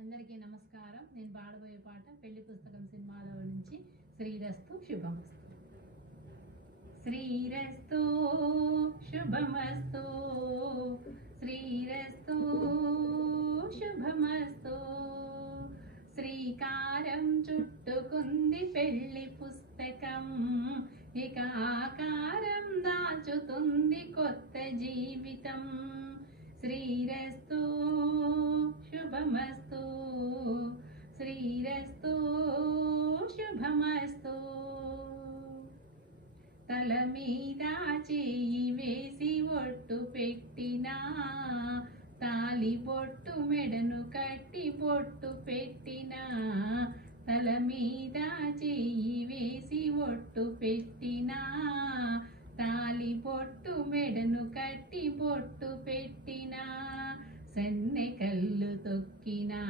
అందరికీ నమస్కారం. నేను పాడబోయే పాట పెళ్లి పుస్తకం సినిమాలో నుంచి శ్రీరస్తు శుభమస్తు. శ్రీరస్తు శుభమస్తు, శ్రీరస్తు శుభమస్తు. శ్రీకారం చుట్టుకుంది పెళ్లి పుస్తకం, ఇక ఆకారం దాచుతుంది కొత్త జీవితం. శ్రీరస్తు శుభమస్తు, శ్రీరస్తు శుభమస్తు. తల మీద చేయి వేసి ఒట్టు పెట్టినా, తాలి బొట్టు మెడను కట్టి బొట్టు పెట్టినా. తల మీద చేయి వేసి ఒట్టు పెట్టినా, తాలి బొట్టు మెడను కట్టి బొట్టు పెట్టినా. సన్నె కళ్ళు తొక్కినా,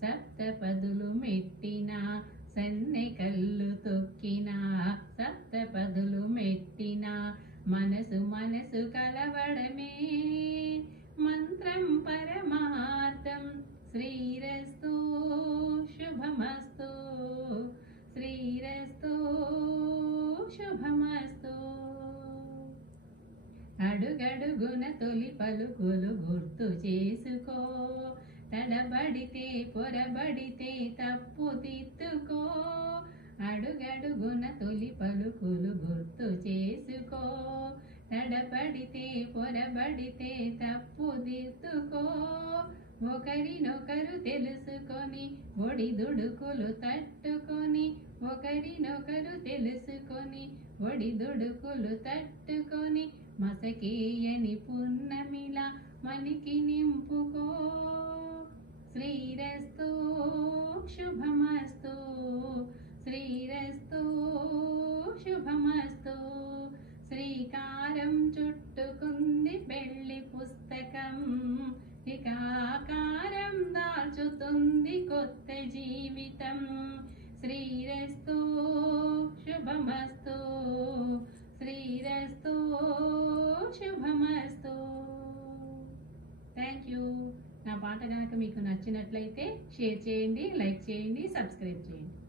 సప్తపదులు మెట్టినా. సన్నె కళ్ళు తొక్కినా, సప్తపదులు మెట్టినా. మనసు మనసు కలవడమే మంత్రం పరమార్థం. శ్రీరస్తు శుభమస్తు, శ్రీరస్తు శుభమస్తు. అడుగడుగున తొలి పలుకులు గుర్తు చేసుకో, తడబడితే పొరబడితే తప్పు దిద్దుకో. అడుగడుగున తొలి పలుకులు గుర్తు చేసుకో, తడబడితే పొరబడితే తప్పు దిద్దుకో. ఒకరినొకరు తెలుసుకొని ఒడిదుడుకులు తట్టుకొని, ఒకరినొకరు తెలుసుకొని ఒడిదుడుకులు తట్టుకొని. మసకేయని పున్నమిలా మనికి నింపుకో. శ్రీరస్తు శుభమస్తు, శ్రీరస్తు శుభమస్తు. శ్రీకారం చుట్టుకుంది పెళ్లి పుస్తకం, ఇక ఆకారం దాల్చుతుంది కొత్త జీవితం. శ్రీరస్తు శుభమస్తు, శ్రీరస్తు శుభమస్తు. Thank you. నా పాట కనుక మీకు నచ్చినట్లయితే షేర్ చేయండి, లైక్ చేయండి, సబ్స్క్రైబ్ చేయండి.